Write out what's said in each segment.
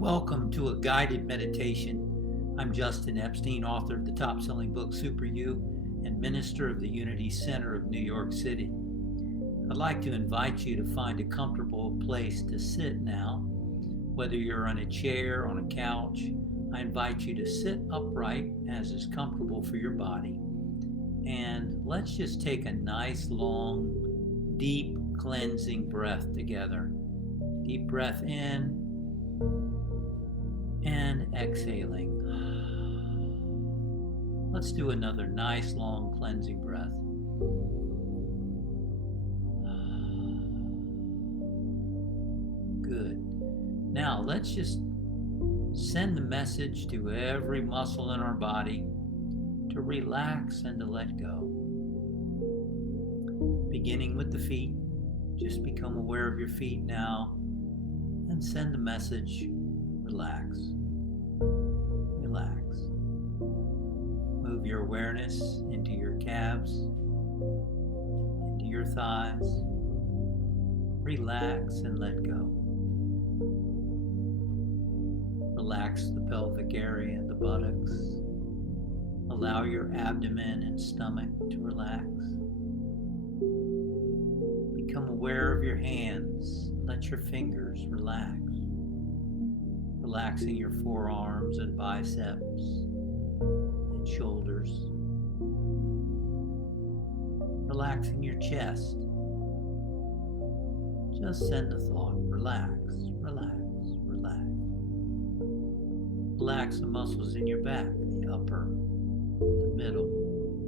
Welcome to a guided meditation. I'm Justin Epstein, author of the top-selling book Super You and minister of the Unity Center of New York City. I'd like to invite you to find a comfortable place to sit now. Whether you're on a chair, on a couch, I invite you to sit upright as is comfortable for your body. And let's just take a nice, long, deep, cleansing breath together. Deep breath in and exhaling. Let's do another nice, long, cleansing breath. Good. Now let's just send the message to every muscle in our body to relax and to let go. Beginning with the feet, just become aware of your feet now and send the message, relax, relax. Move your awareness into your calves, into your thighs. Relax and let go. Relax the pelvic area, the buttocks. Allow your abdomen and stomach to relax. Become aware of your hands. Let your fingers relax. Relaxing your forearms and biceps and shoulders. Relaxing your chest. Just send the thought, relax, relax, relax. Relax the muscles in your back, the upper, the middle,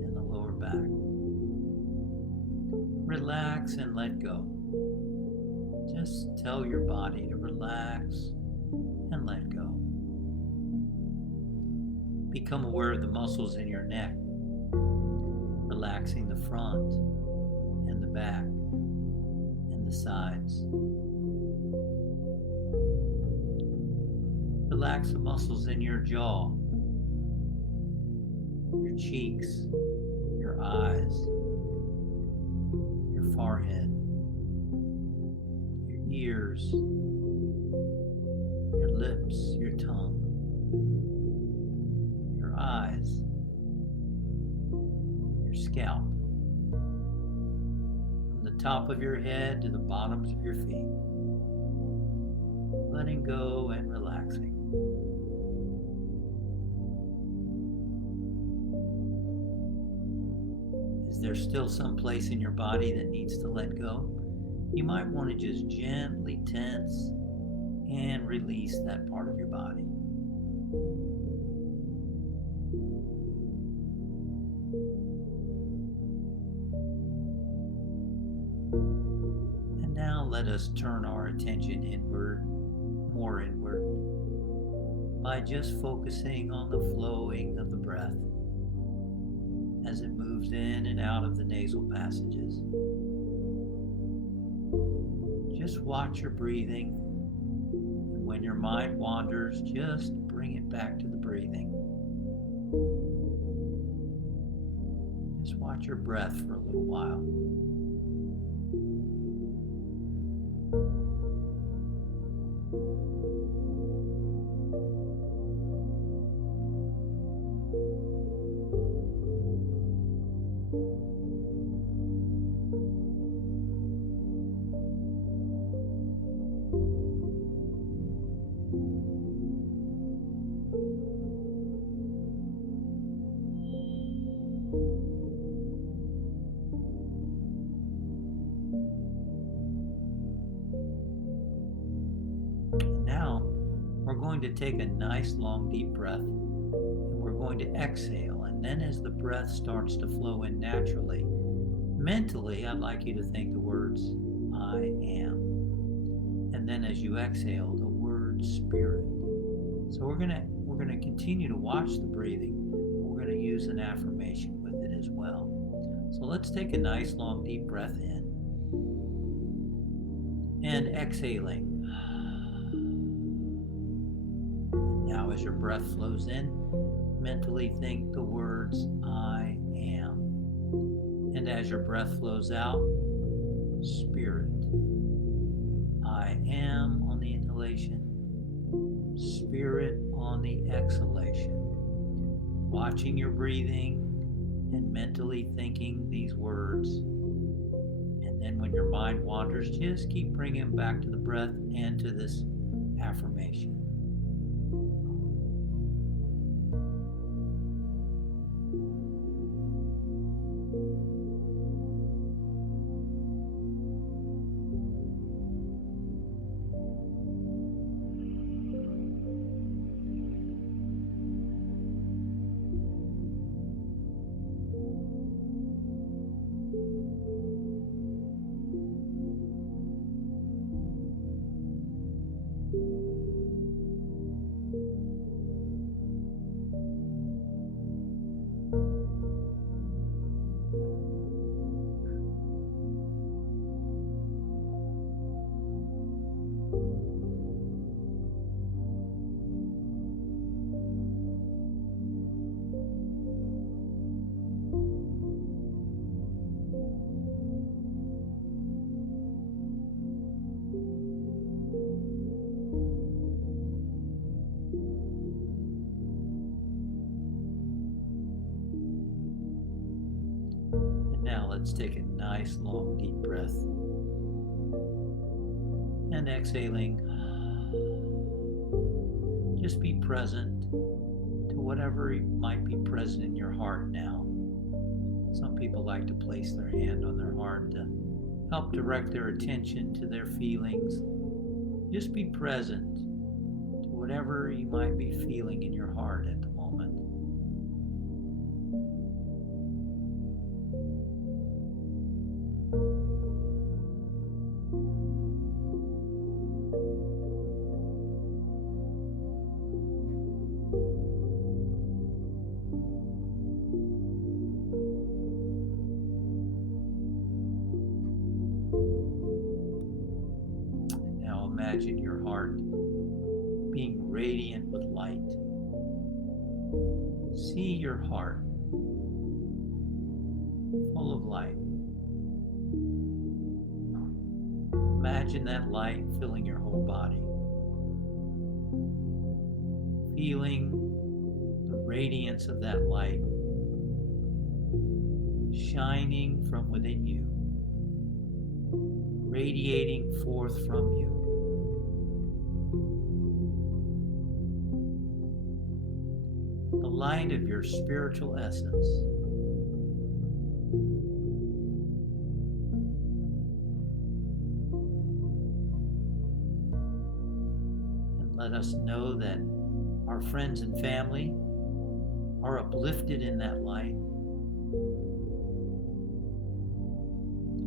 and the lower back. Relax and let go. Just tell your body to relax and let go. Become aware of the muscles in your neck, relaxing the front and the back and the sides. Relax the muscles in your jaw, your cheeks, your eyes, your forehead, your ears, your lips, your tongue, your eyes, your scalp, from the top of your head to the bottoms of your feet. Letting go and relaxing. Is there still some place in your body that needs to let go? You might want to just gently tense and release that part of your body. And now let us turn our attention inward, more inward, by just focusing on the flowing of the breath as it moves in and out of the nasal passages. Just watch your breathing. When your mind wanders, just bring it back to the breathing. Just watch your breath for a little while. Now, we're going to take a nice long deep breath and we're going to exhale. And then as the breath starts to flow in naturally, mentally, I'd like you to think the words, I am. And then as you exhale, the word spirit. So we're going to continue to watch the breathing. We're going to use an affirmation with it as well. So let's take a nice long deep breath in and exhaling. Now as your breath flows in, mentally think the words, I am. And as your breath flows out, spirit. I am on the inhalation, Spirit on the exhalation. Watching your breathing and mentally thinking these words. And then when your mind wanders, just keep bringing them back to the breath and to this affirmation. Now let's take a nice long deep breath. And exhaling, just be present to whatever might be present in your heart now. Some people like to place their hand on their heart to help direct their attention to their feelings. Just be present to whatever you might be feeling in your heart at the moment. Imagine your heart being radiant with light. See your heart full of light. Imagine that light filling your whole body. Feeling the radiance of that light shining from within you, radiating forth from you. The light of your spiritual essence. And let us know that our friends and family are uplifted in that light.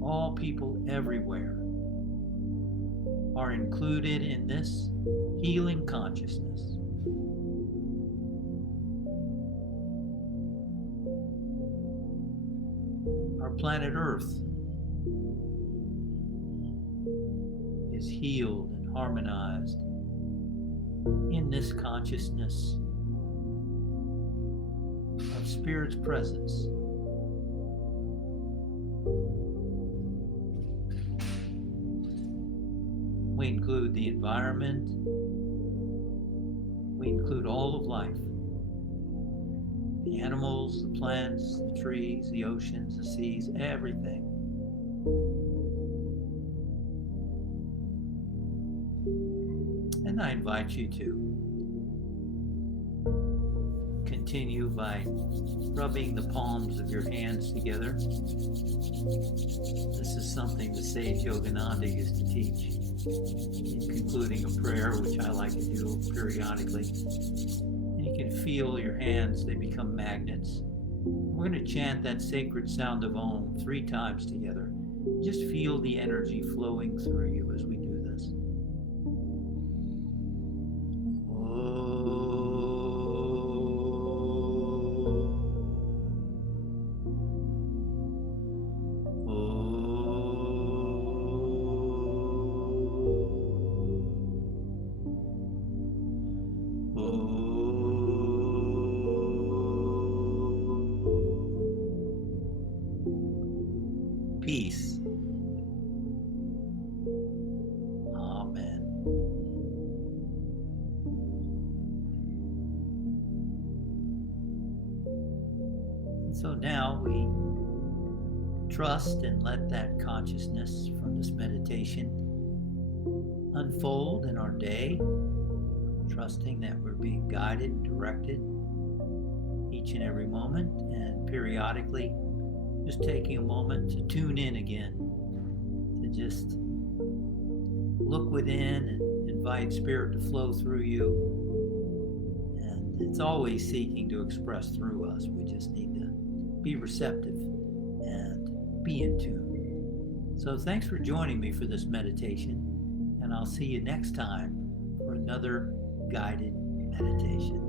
All people everywhere are included in this healing consciousness. Our planet Earth is healed and harmonized in this consciousness of Spirit's presence. We include the environment. We include all of life. The animals, the plants, the trees, the oceans, the seas, everything. And I invite you to continue by rubbing the palms of your hands together. This is something the sage Yogananda used to teach in concluding a prayer, which I like to do periodically. And you can feel your hands, they become magnets. We're going to chant that sacred sound of Om 3 times together. Just feel the energy flowing through you as we do this. Peace. Amen. trust and let that consciousness from this meditation unfold in our day, trusting that we're being guided and directed each and every moment, and periodically just taking a moment to tune in again, to just look within and invite Spirit to flow through you. And it's always seeking to express through us. We just need to be receptive and be in tune. So thanks for joining me for this meditation, and I'll see you next time for another guided meditation.